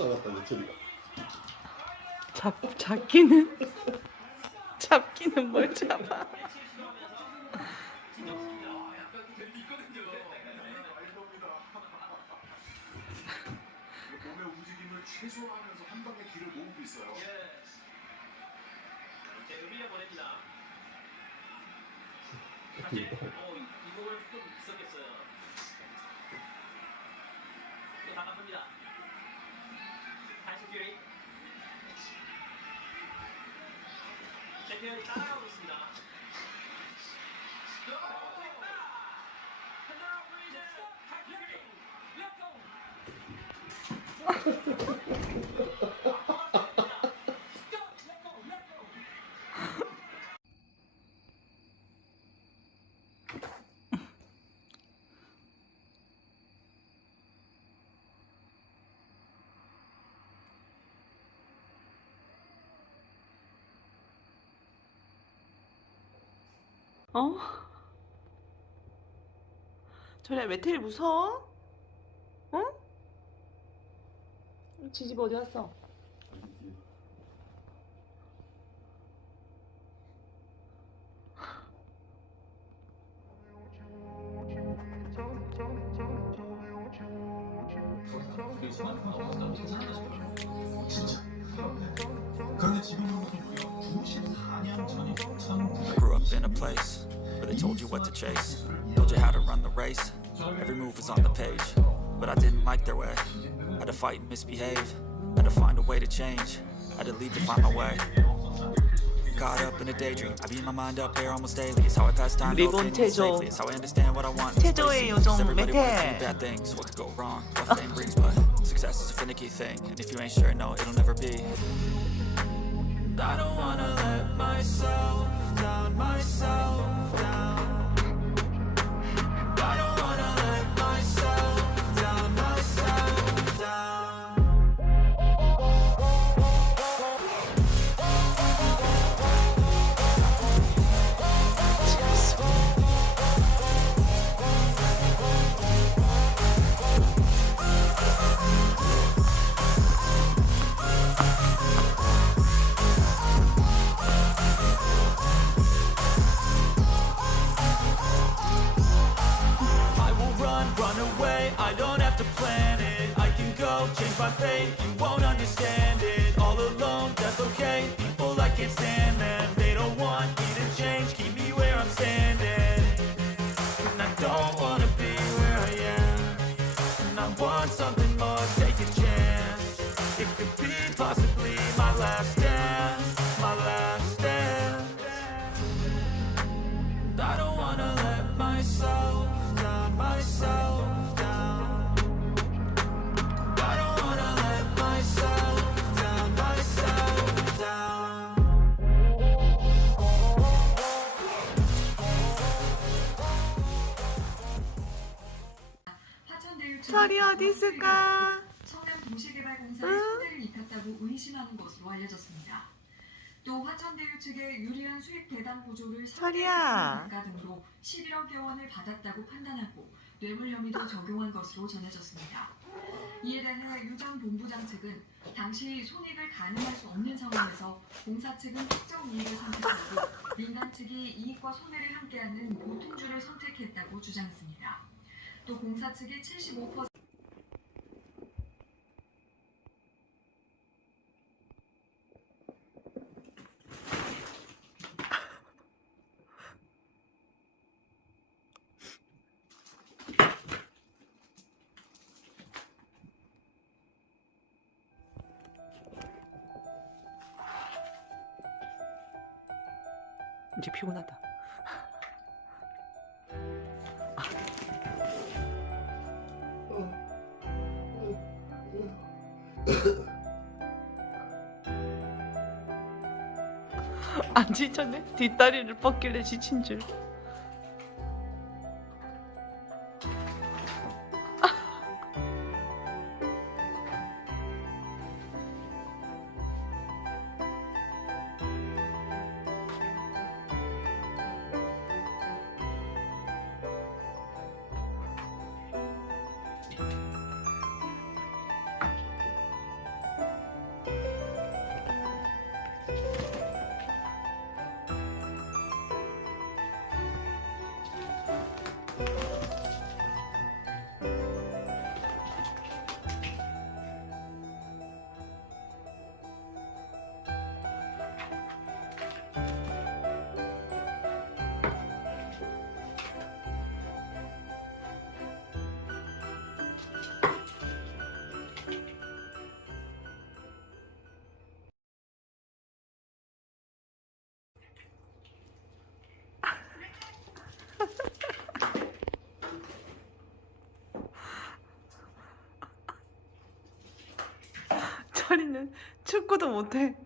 잡았다 며칠이가. 잡기는 잡기는 뭘 잡아? 몸의 움직임을 최소화하면서 한 방에 길을 모으고 있어요. 이제 흘려 보냅니다. 사실 이 부분 좀 있었겠어요. 또 나갑니다. 다시 퓨리. 챔피언이 따라가고 있습니다. 어? 저리야 메텔이 무서워? 어? 지집 어디 갔어? 진짜. 그런데 지금으로부터 무려 94년 전이죠. Grew up in a place where they told you what to chase, told you how to run the race. Every move was on the page, but I didn't like their way. Had to fight and misbehave, had to find a way to change, had to leave to find my way. Caught up in a daydream, I beat my mind up there almost daily. It's how I pass time, no 리본 opinions 체조. safely. It's how I understand what I want. in this 체조의 place. 요정 Everybody wanna tell me 메텔. bad things, what could go wrong, what fame brings, but success is a finicky thing, and if you ain't sure, no, it'll never be. I don't wanna let myself down, myself down. I don't wanna let myself down, myself down. I will run away, I don't have to plan it. I can go, change my fate, you won't understand it. All alone, that's okay, people I can't stand them. They don't want me to change, keep me where I'm standing. And I don't wanna be where I am. And I want something more, take a chance. It could be possibly my last dance, my last dance. I don't wanna let myself down, myself down. I don't wanna let myself down, myself down. 철이 어디 있을까? 청남도시개발공사의 손해를 입혔다고 의심하는 것으로 알려졌습니다. 또 화천대유 측의 유리한 수익 배당 보조를 철이야. 대가 등으로 11억여 원을 받았다고 판단하고 뇌물 혐의도 적용한 것으로 전해졌습니다. 이에 대해 유전 본부장 측은 당시 손익을 가늠할 수 없는 상황에서 공사 측은 특정 이익을 선택했고 민간 측이 이익과 손해를 함께하는 보통주를 선택했다고 주장했습니다. 또 공사 측이 75% 이제 피곤하다. 안 지쳤네? 뒷다리를 뻗길래 지친 줄. 소니는 축구도 못해.